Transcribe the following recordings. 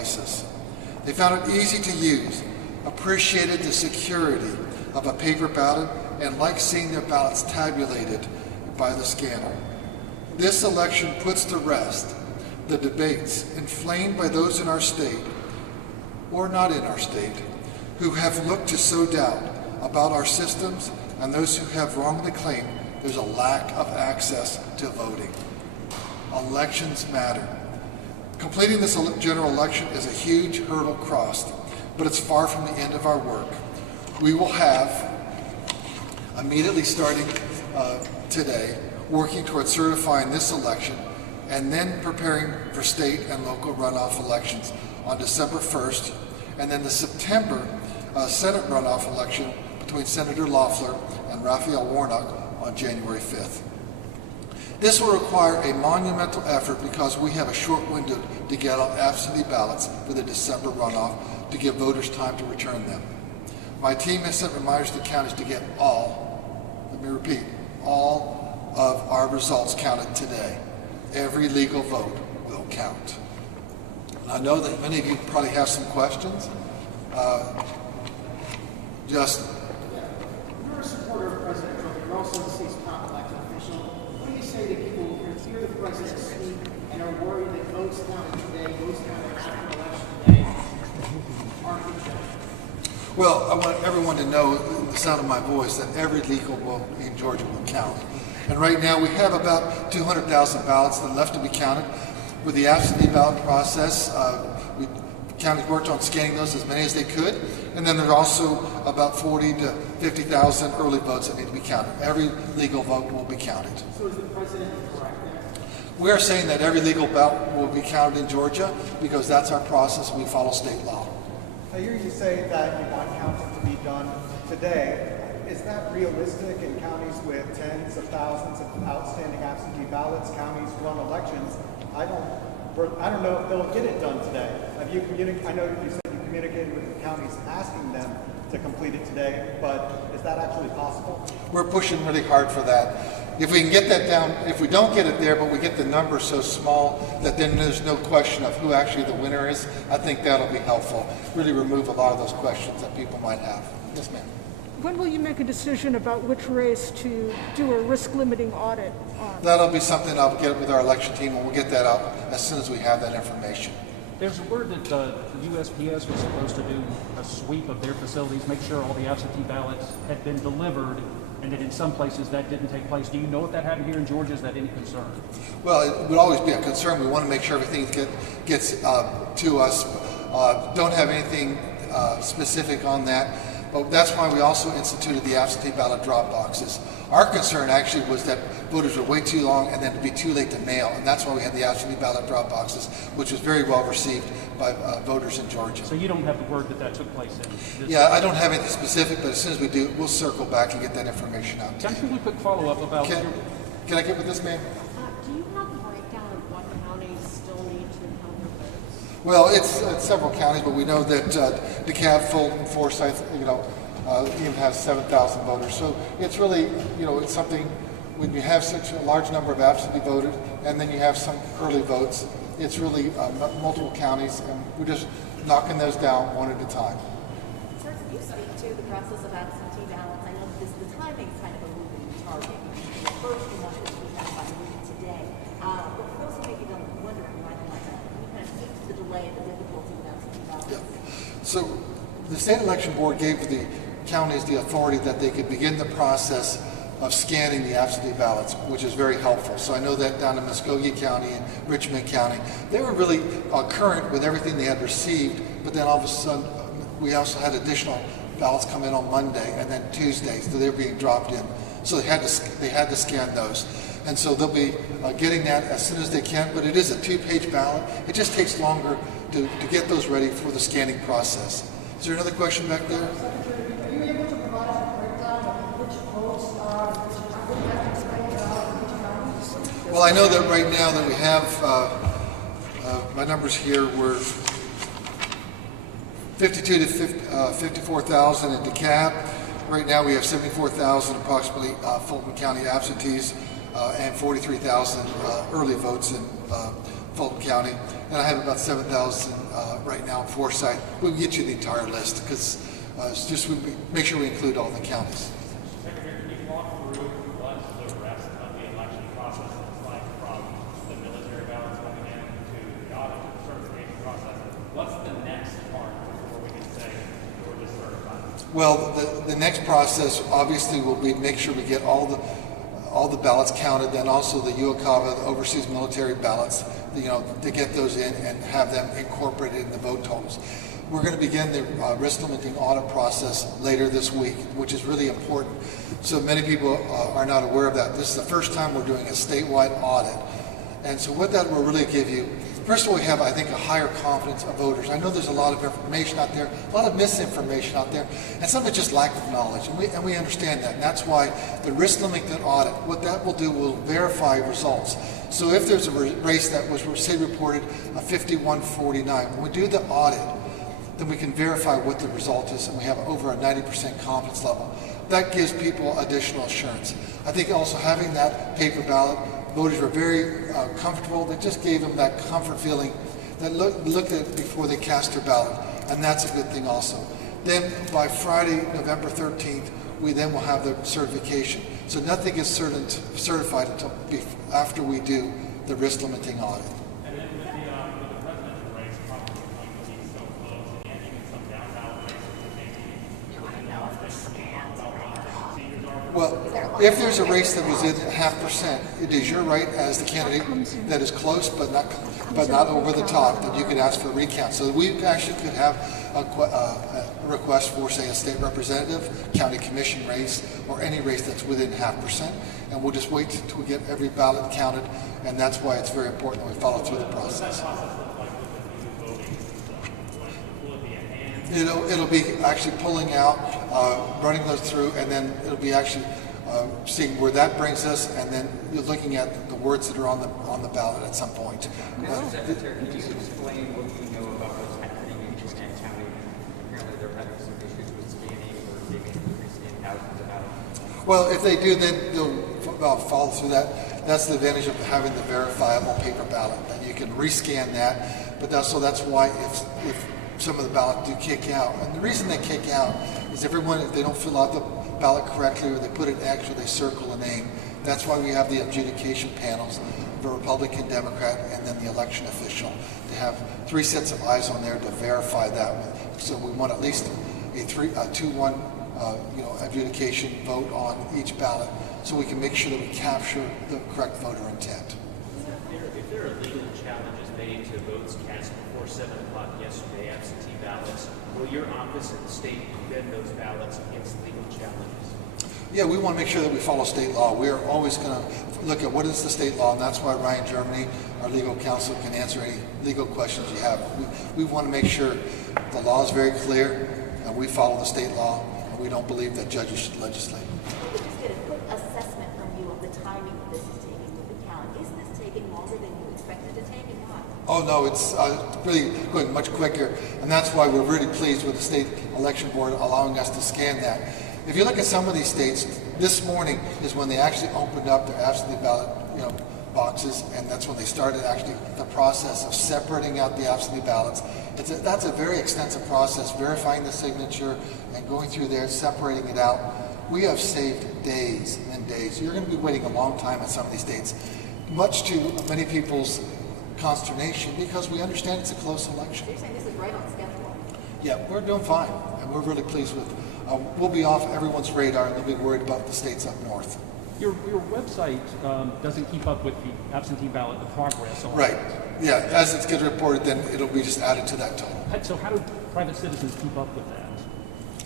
devices. They found it easy to use, appreciated the security of a paper ballot, and liked seeing their ballots tabulated by the scanner. This election puts to rest the debates inflamed by those in our state, or not in our state, who have looked to sow doubt about our systems, and those who have wrongly claimed there's a lack of access to voting. Elections matter. Completing this general election is a huge hurdle crossed, but it's far from the end of our work. We will have, immediately starting today, working towards certifying this election and then preparing for state and local runoff elections on December 1st, and then the September Senate runoff election between Senator Loeffler and Raphael Warnock on January 5th. This will require a monumental effort because we have a short window to get out absentee ballots for the December runoff to give voters time to return them. My team has sent reminders to counties to get all, let me repeat, all of our results counted today. Every legal vote will count. I know that many of you probably have some questions. Justin. You're a supporter of President Trump. You're also the state's top elected official. What do you say to people who hear the president speak and are worried that votes counted today, votes counted after election day, aren't in check? Well, I want everyone to know, the sound of my voice, that every legal vote in Georgia will count. And right now we have about 200,000 ballots that are left to be counted. With the absentee ballot process, counties worked on scanning those as many as they could. And then there's also about 40 to 50,000 early votes that need to be counted. Every legal vote will be counted. So is the president correct there? We are saying that every legal ballot will be counted in Georgia because that's our process. We follow state law. I hear you say that you want counting to be done today. Is that realistic in counties with tens of thousands of outstanding absentee ballots? Counties run elections. I don't know if they'll get it done today. Have you I know you said you communicated with the counties asking them to complete it today, but is that actually possible? We're pushing really hard for that. If we can get that down, if we don't get it there, but we get the number so small that then there's no question of who actually the winner is, I think that'll be helpful. Really remove a lot of those questions that people might have. Yes, ma'am. When will you make a decision about which race to do a risk limiting audit on? That'll be something I'll get with our election team, and we'll get that out as soon as we have that information. There's a word that the USPS was supposed to do a sweep of their facilities, make sure all the absentee ballots had been delivered, and that in some places that didn't take place. Do you know if that happened here in Georgia? Is that any concern? Well, it would always be a concern. We want to make sure everything gets to us. Don't have anything specific on that. But that's why we also instituted the absentee ballot drop boxes. Our concern actually was that voters would wait too long and then it'd be too late to mail, and that's why we had the absentee ballot drop boxes, which was very well received by voters in Georgia. So you don't have the word that took place in? Yeah, I don't have anything specific, but as soon as we do, we'll circle back and get that information out. Can I give you a quick follow-up about... Can I get with this, ma'am? Do you have a breakdown of what counties still need to count their votes? Well, it's several counties, but we know that DeKalb, Fulton, Forsyth, even has 7,000 voters. So it's really, it's something, when you have such a large number of absentee voters and then you have some early votes, it's really multiple counties, and we're just knocking those down one at a time. Sir, could you speak to the process of absentee ballots? I know the timing is kind of a moving target. The first enough that we have by noon today. But for those who may be wondering why they might not, can you kind of speak to the delay and the difficulty of absentee ballots? Yeah. So the state election board gave the counties the authority that they could begin the process of scanning the absentee ballots, which is very helpful. So I know that down in Muskogee County and Richmond County, they were really current with everything they had received, but then all of a sudden we also had additional ballots come in on Monday and then Tuesday, so they were being dropped in. So they had to scan those. And so they'll be getting that as soon as they can, but it is a 2-page ballot. It just takes longer to get those ready for the scanning process. Is there another question back there? Are you able to provide a breakdown of which votes Well, I know that right now that we have, my numbers here were 52 to 54,000 in DeKalb. Right now we have 74,000 approximately Fulton County absentees and 43,000 early votes in Fulton County. And I have about 7,000 right now in Forsyth. We'll get you the entire list because it's just we make sure we include all the counties. Secretary, can you walk through what the rest of the election process looks like from the military ballots coming in to the audit to the certification process? What's the next part before we can say we're just certified? Well, the next process obviously will be make sure we get all the ballots counted, then also the UOCAVA, the overseas military ballots, to get those in and have them incorporated in the vote totals. We're going to begin the risk limiting audit process later this week, which is really important. So many people are not aware of that. This is the first time we're doing a statewide audit. And so what that will really give you, first of all, we have, I think, a higher confidence of voters. I know there's a lot of information out there, a lot of misinformation out there, and some of it's just lack of knowledge, and we understand that. And that's why the risk limiting audit, what that will do, will verify results. So if there's a race that was, say, reported a 51-49, when we do the audit, then we can verify what the result is, and we have over a 90% confidence level. That gives people additional assurance. I think also having that paper ballot, voters were very comfortable. They just gave them that comfort feeling that looked at it before they cast their ballot, and that's a good thing also. Then by Friday, November 13th, we then will have the certification. So nothing is certified until after we do the risk limiting audit. And then with the presidential race probably going to be so close, and even some down ballot races that maybe now seniors are. Well, if there's a race that was in 0.5%, it is your right as the candidate that is close but not over the top that you could ask for a recount. So we actually could have a request for, say, a state representative, county commission race, or any race that's within 0.5%, and we'll just wait till we get every ballot counted, and that's why it's very important that we follow through the process. It'll be actually pulling out, running those through, and then it'll be actually seeing where that brings us, and then you're looking at the words that are on the ballot at some point. Mr. Secretary, can you explain what you know about what's happening in Kent County? Apparently they're having some issues with scanning or maybe rescan thousands of ballots. Well, if they do, then they'll follow through that. That's the advantage of having the verifiable paper ballot, that you can rescan that. But that's why if some of the ballots do kick out, and the reason they kick out is if they don't fill out the ballot correctly, or they put an X, or they circle a name. That's why we have the adjudication panels, the Republican, Democrat, and then the election official, to have 3 sets of eyes on there to verify that. So we want at least a 2-1 adjudication vote on each ballot, so we can make sure that we capture the correct voter intent. If there are legal challenges made to votes cast before 7 o'clock yesterday, absentee ballots, will your office and the state defend those ballots against legal challenges? Yeah, we want to make sure that we follow state law. We are always going to look at what is the state law, and that's why Ryan Germany, our legal counsel, can answer any legal questions you have. We want to make sure the law is very clear, and we follow the state law, and we don't believe that judges should legislate. We could just get a quick assessment from you of the timing that this is taking with the count. Is this taking longer than you expected to take, and why? Oh no, it's really going much quicker, and that's why we're really pleased with the state election board allowing us to scan that. If you look at some of these states, this morning is when they actually opened up their absentee ballot, boxes, and that's when they started actually the process of separating out the absentee ballots. That's a very extensive process, verifying the signature and going through there, separating it out. We have saved days and days. You're going to be waiting a long time in some of these states, much to many people's consternation, because we understand it's a close election. So you're saying this is right on schedule? Yeah, we're doing fine, and we're really pleased with. We'll be off everyone's radar, and they'll be worried about the states up north. Your website doesn't keep up with the absentee ballot, the progress on Right. it. Yeah, as it gets reported, then it'll be just added to that total. So how do private citizens keep up with that?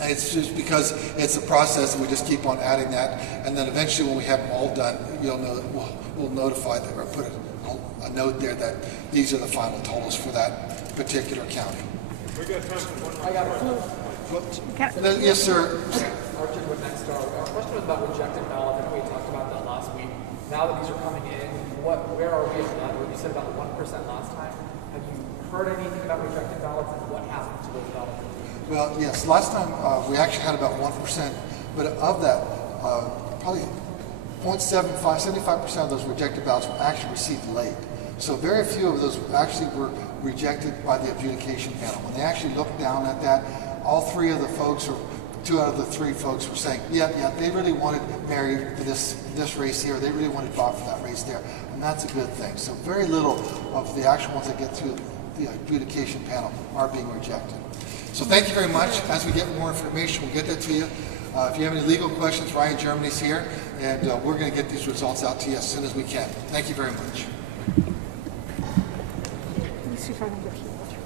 And it's just because it's a process, and we just keep on adding that, and then eventually, when we have them all done, you'll know that we'll notify them or put a note there that these are the final totals for that particular county. I got a Yes, sir. Archie with Nexstar. Our question was about rejected ballots. I know we talked about that last week. Now that these are coming in, where are we on that? You said about 1% last time. Have you heard anything about rejected ballots and what happened to those ballots? Well, yes. Last time we actually had about 1%, but of that, probably 75% of those rejected ballots were actually received late. So very few of those actually were rejected by the adjudication panel. When they actually looked down at that, all three of the folks, or 2 out of the 3 folks, were saying, yeah, they really wanted Mary for this race here. They really wanted Bob for that race there, and that's a good thing. So very little of the actual ones that get through the adjudication panel are being rejected. So thank you very much. As we get more information, we'll get that to you. If you have any legal questions, Ryan Germany's here, and we're going to get these results out to you as soon as we can. Thank you very much. Let me see if I can get you.